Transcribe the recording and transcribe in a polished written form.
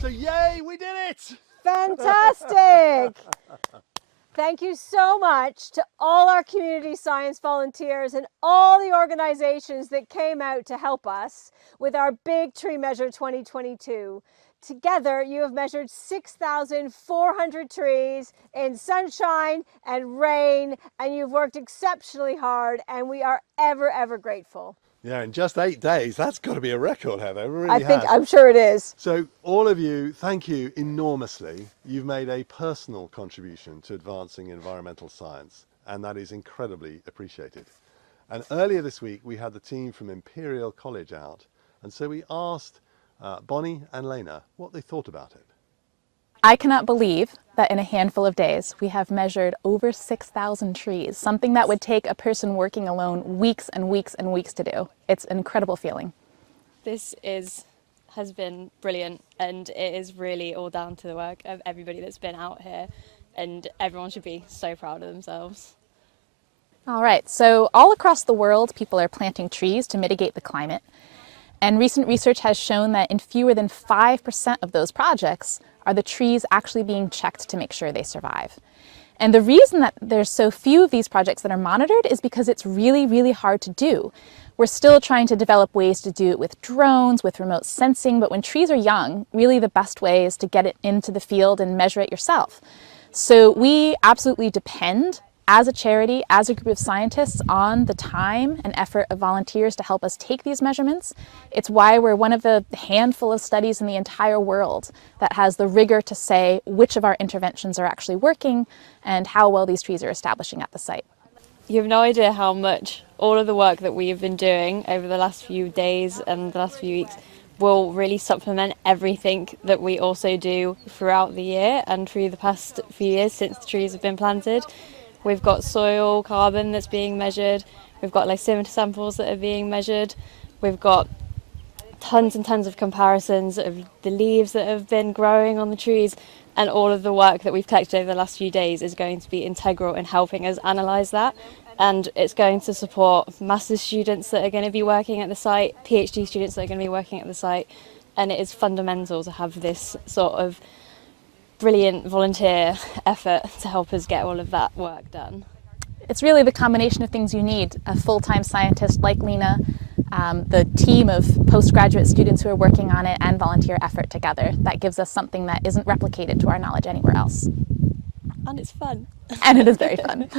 So yay, we did it! Fantastic! Thank you so much to all our community science volunteers and all the organizations that came out to help us with our Big Tree Measure 2022. Together, you have measured 6,400 trees in sunshine and rain, and you've worked exceptionally hard, and we are ever, ever grateful. Yeah, in just 8 days, that's got to be a record, Heather. It really I'm sure it is. So all of you, thank you enormously. You've made a personal contribution to advancing environmental science, and that is incredibly appreciated. And earlier this week, we had the team from Imperial College out, and so we asked Bonnie and Lena what they thought about it. I cannot believe that in a handful of days we have measured over 6,000 trees, something that would take a person working alone weeks and weeks and weeks to do. It's an incredible feeling. This has been brilliant, and it is really all down to the work of everybody that's been out here, and everyone should be so proud of themselves. All right, so all across the world people are planting trees to mitigate the climate. And recent research has shown that in fewer than 5% of those projects are the trees actually being checked to make sure they survive. And the reason that there's so few of these projects that are monitored is because it's really, really hard to do. We're still trying to develop ways to do it with drones, with remote sensing, but when trees are young, really the best way is to get it into the field and measure it yourself. So we absolutely depend as a charity, as a group of scientists, on the time and effort of volunteers to help us take these measurements. It's why we're one of the handful of studies in the entire world that has the rigor to say which of our interventions are actually working and how well these trees are establishing at the site. You have no idea how much all of the work that we have been doing over the last few days and the last few weeks will really supplement everything that we also do throughout the year and through the past few years since the trees have been planted. We've got soil carbon that's being measured, we've got lysimeter samples that are being measured, we've got tons and tons of comparisons of the leaves that have been growing on the trees, and all of the work that we've collected over the last few days is going to be integral in helping us analyse that, and it's going to support master's students that are going to be working at the site, PhD students that are going to be working at the site, and it is fundamental to have this sort of brilliant volunteer effort to help us get all of that work done. It's really the combination of things you need: a full-time scientist like Lena, the team of postgraduate students who are working on it, and volunteer effort together. That gives us something that isn't replicated to our knowledge anywhere else. And it's fun. And it is very fun.